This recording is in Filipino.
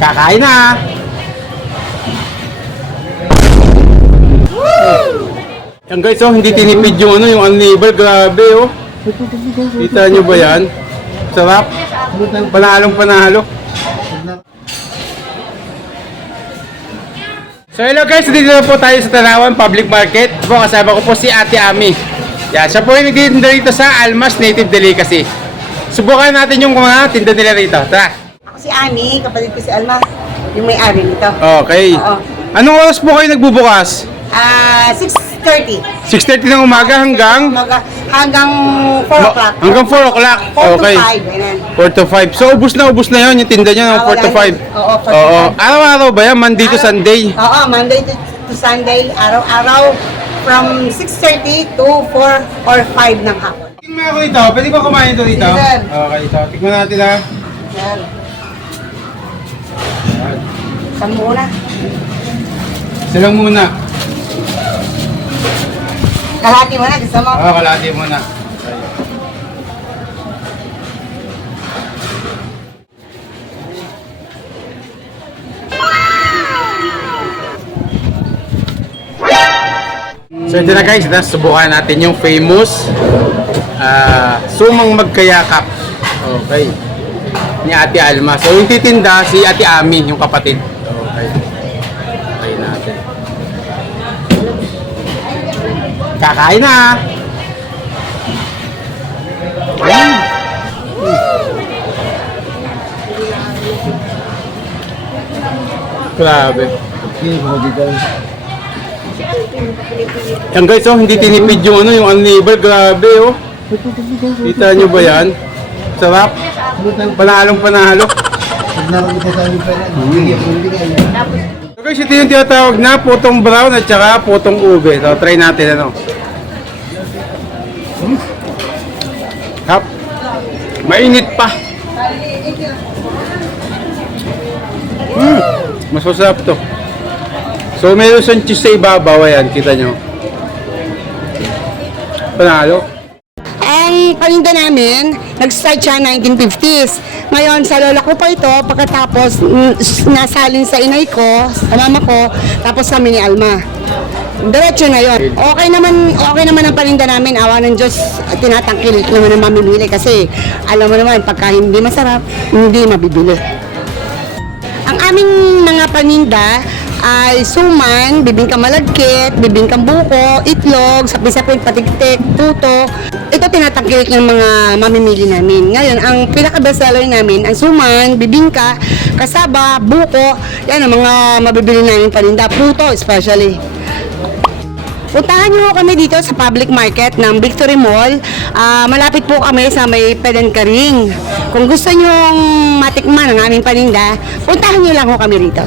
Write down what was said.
Kakain na! Yan guys, oh, hindi tinipid yung ano, yung unleaver. Grabe, oh. Kita nyo ba yan? Sarap. Panalong panalo. So hello guys, dito na po tayo sa Tanawan Public Market. Po, kasama ko po si Ate Ami. Yan, siya po yung nagtitinda rito sa Almas Native Delicacy. Subukan natin yung mga tinda nila rito. Tara! Si Ami, kapatid ko si Alma, yung may-ari nito. Okay. Oo. Anong oras po kayo nagbubukas? Ah, 6.30. 6.30 ng umaga hanggang? Umaga, hanggang 4 o'clock. Hanggang 4 o'clock. 4 Okay. to 5, ganun. 4 to 5. So, ubus na ubus na yon yung tinda niya ng Ah, 4 to wala 5. na. Oo, 4 to Oo. 5. Araw-araw ba yan? Monday to Araw- Sunday? Oo, Monday to, to Sunday, araw-araw, from 6.30 to 4 or 5 ng hapon. Tingnan ako dito. Pwede ba kumain ito dito? Sige, sir. Okay, ito. Tingnan natin ha. Yan. Saan muna? Isa lang muna. Kalahati mo na, gusto mo? Oo, kalahati muna. So ito na guys, na subukan natin yung famous ah, sumang magkayakap. Okay. Ni Ate Alma. So yung titinda si Ate Ami, yung kapatid. Kakain na! Mm. Grabe. Yan guys, oh, hindi tinipid yung ano, yung unleaver. Grabe, oh. Kita nyo ba yan? Sarap. Panalong panalo. So guys, ito yung tinatawag na putong brown at saka putong ube. So, try natin ano. Hmm. Mainit pa. Hmm. Mas masarap to. So, meron siyang cheese sa ibabaw. Ayan, kita nyo. Panalo. Ang paninda namin, nag-start siya 1950s. Ngayon, sa lola ko pa ito, pagkatapos nasalin sa inay ko, sa mama ko, tapos kami ni Alma. Diretso na yon. Okay naman, okay naman ang paninda namin. Awa ng Diyos, tinatangkilik naman ang mamimili kasi alam mo naman, pagka hindi masarap, hindi mabibili. Ang aming mga paninda ay suman, bibingkang malagkit, bibingkang buko, itlog, sapi-sapin, patiktik, puto. Ito tinatangkilik ng mga mamimili namin. Ngayon, ang pinaka-bestseller namin, ang suman, bibingka, kasaba, buko, yan ang mga mabibili namin paninda, puto especially. Puntahan niyo kami dito sa public market ng Victory Mall. Ah, malapit po kami sa may Pedencaring. Kung gusto niyo matikman ang aming paninda, puntahan niyo lang ho kami rito.